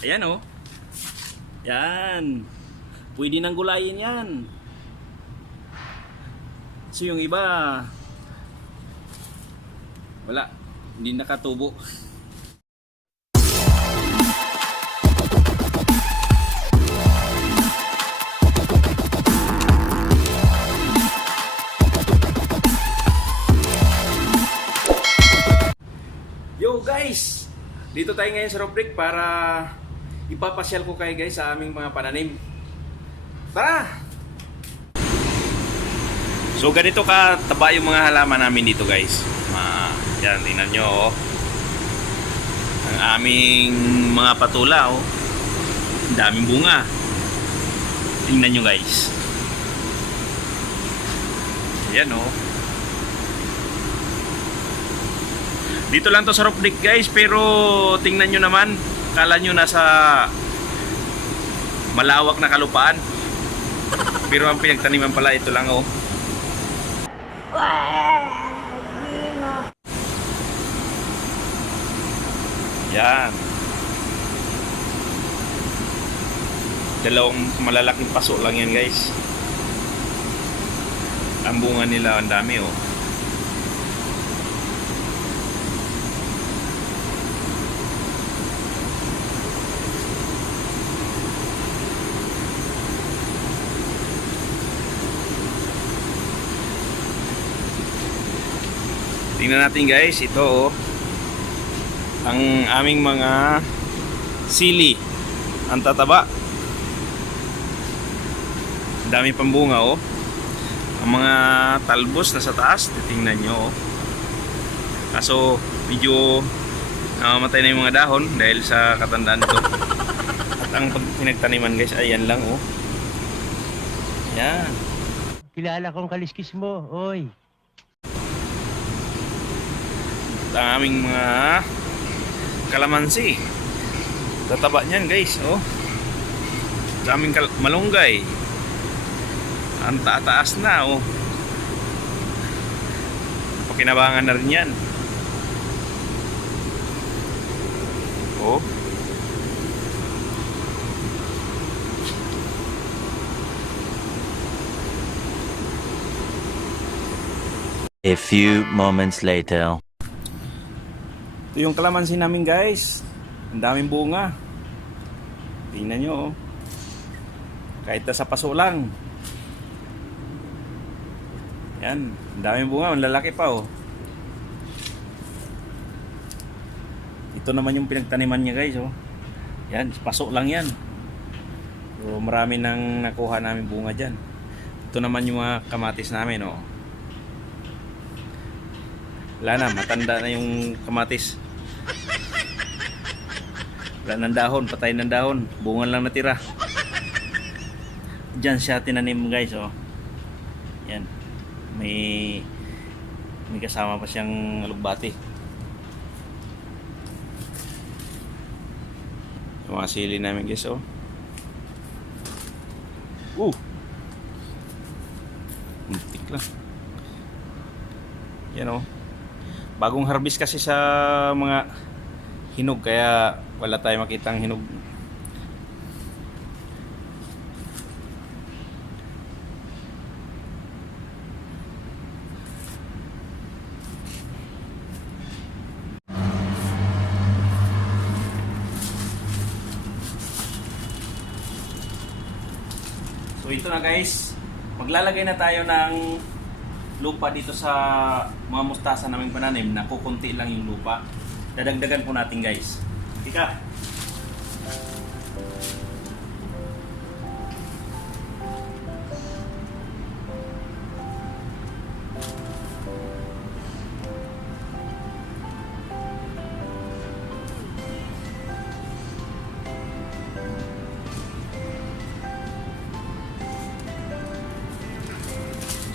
Ayan oh. Yan. Pwede nang gulayin yan. So yung iba, wala. Hindi nakatubo. Yo guys! Dito tayo ngayon sa Rubric para ipapasyal ko kayo guys sa aming mga pananim. Tara! So ganito kataba yung mga halaman namin dito guys. Yan, tingnan nyo oh. Ang aming mga patula oh. Ang daming bunga. Tingnan nyo guys. Yan oh. Dito lang to sa Rubric guys, pero tingnan nyo naman, kala nyo nasa malawak na kalupaan. Pero ang pinagtaniman pala ito lang oh. Yan. Dalawang malalaking paso lang yan guys. Ang bunga nila ang dami oh. Tingnan natin guys, ito oh. Ang aming mga sili. Ang tataba. Ang dami pang bunga oh. Ang mga talbos na sa taas, titingnan nyo oh. Kaso medyo namamatay na yung mga dahon dahil sa katandaan ito. At ang pinagtaniman guys, ayan lang oh. Yan. Kilala kong kaliskis mo, oy. Ang aming mga kalamansi. Tataba niyan guys oh. Daming malunggay. Ang taas na oh. Pakinabangan na rin yan oh. A few moments later. Ito yung kalamansi namin guys. Ang daming bunga. Tingnan nyo oh. Kahit sa paso lang. Yan. Ang daming bunga. Ang lalaki pa oh. Ito naman yung pinagtaniman niya guys oh. Yan. Paso lang yan. So marami nang nakuha namin bunga dyan. Ito naman yung mga kamatis namin oh. Wala na, matanda na yung kamatis. Wala ng dahon, patay ng dahon. Bunga lang natira. Diyan siya tinanim guys oh. Yan. May kasama pa siyang alugbati. Yung mga sili namin guys oh. Muntik lang. Yan oh. Bagong harvest kasi sa mga hinog kaya wala tayong makitang hinog. So ito na guys, maglalagay na tayo ng lupa dito sa mga mustasa naming pananim na kukunti lang yung lupa. Dadagdagan po natin guys. Tika.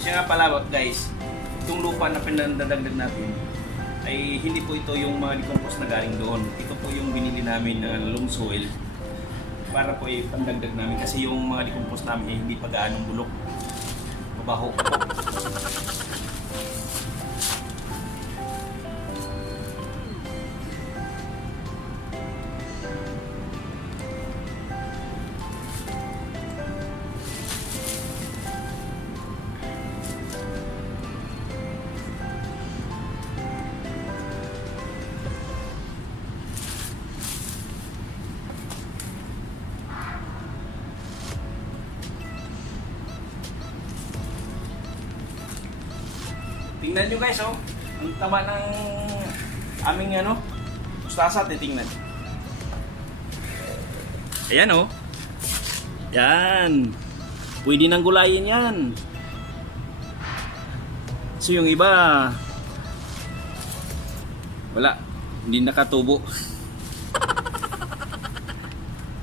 Siya nga pala guys, itong lupa na pinadagdag natin ay hindi po ito yung mga decompose na galing doon. Ito po yung binili namin na loam soil para po ipandagdag namin kasi yung mga decompose namin ay hindi pa gaanong bulok. Mabaho pa po. Tingnan nyo guys, oh. Ang taba ng aming ano, mustasa, titingnan. Ayan, oh. Yan. Pwede nang gulayin yan. So yung iba, wala. Hindi nakatubo.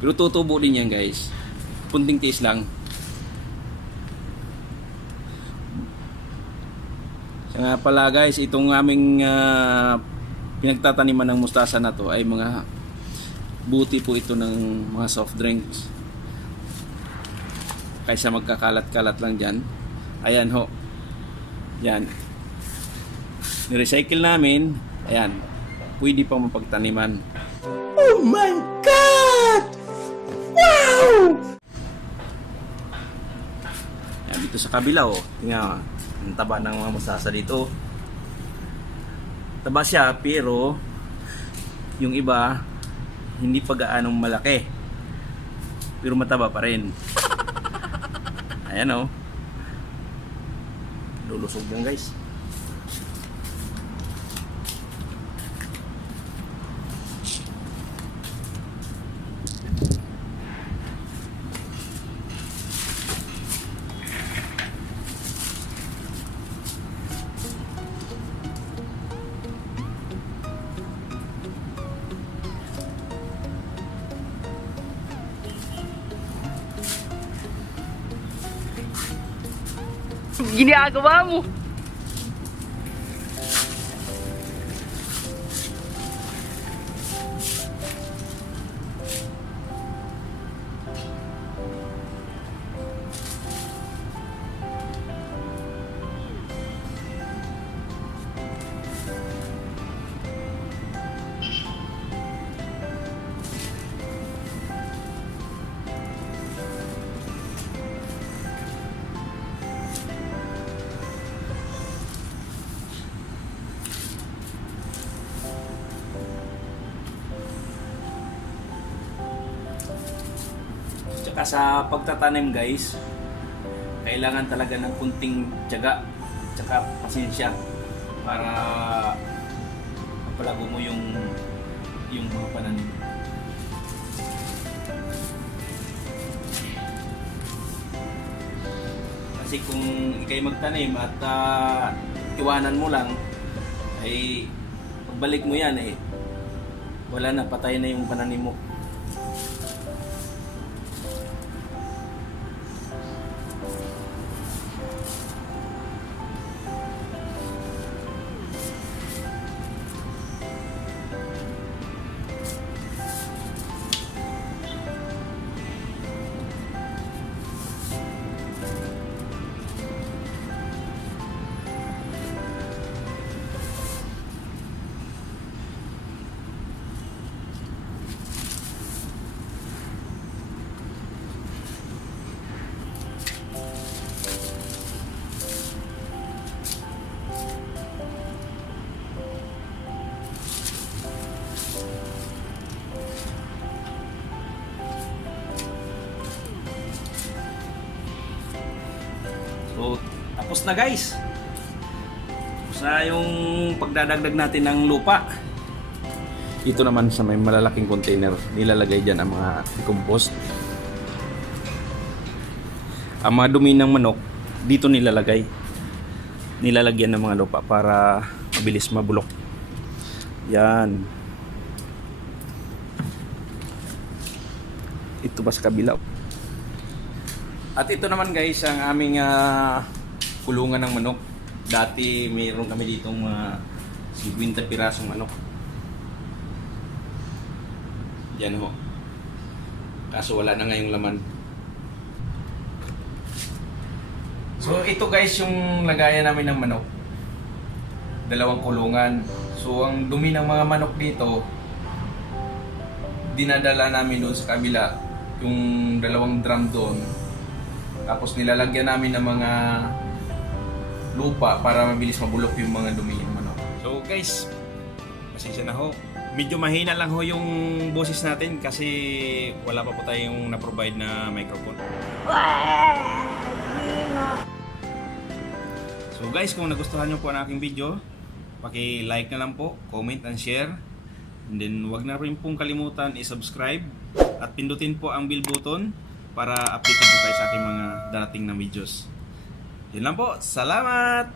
Pero tutubo din yan guys. Punting tiis lang. So nga pala guys, itong aming pinagtataniman ng mustasa na to ay mga buti po ito ng mga soft drinks. Kaysa magkakalat-kalat lang dyan. Ayan ho. Yan. Ni-recycle namin. Ayan. Pwede pa mapagtaniman. Oh my God! Wow! Yan, dito sa kabila oh. Tingnan, ang taba ng mga mustasa dito. Taba siya pero yung iba hindi pa gaanong malaki. Pero mataba pa rin. Ayan oh. Lulusog yan guys. Ginagawa mo. Tsaka sa pagtatanim guys, kailangan talaga ng kunting tiyaga tsaka pasensya para mapalago mo yung mga pananim. Kasi kung ikay magtanim at iwanan mo lang, ay pagbalik mo yan eh wala na, patay na yung pananim mo. So, tapos na guys. Tapos na yung pagdadagdag natin ng lupa. Ito naman sa may malalaking container, nilalagay dyan ang mga compost. Ang mga dumi ng manok, dito nilalagay. Nilalagyan ng mga lupa para mabilis mabulok. Yan. Ito ba sa kabila? At ito naman guys ang aming kulungan ng manok. Dati mayroon kami ditong 50 pirasong manok. Yan ho. Kaso wala na ngayong laman. So ito guys yung lagayan namin ng manok. Dalawang kulungan. So ang dumi ng mga manok dito, dinadala namin doon sa kabila. Yung dalawang drum doon. Tapos nilalagyan namin ng mga lupa para mabilis mabulok yung mga dumi ng manok. So guys, pasensya na ho. Medyo mahina lang ho yung boses natin kasi wala pa po tayong na-provide na microphone. So So guys, kung nagustuhan nyo po ang aking video, paki-like na lang po, comment and share. And then wag na rin pong kalimutan i-subscribe at pindutin po ang bell button para updated po kayo sa aking mga darating na videos. Yun lang po, salamat!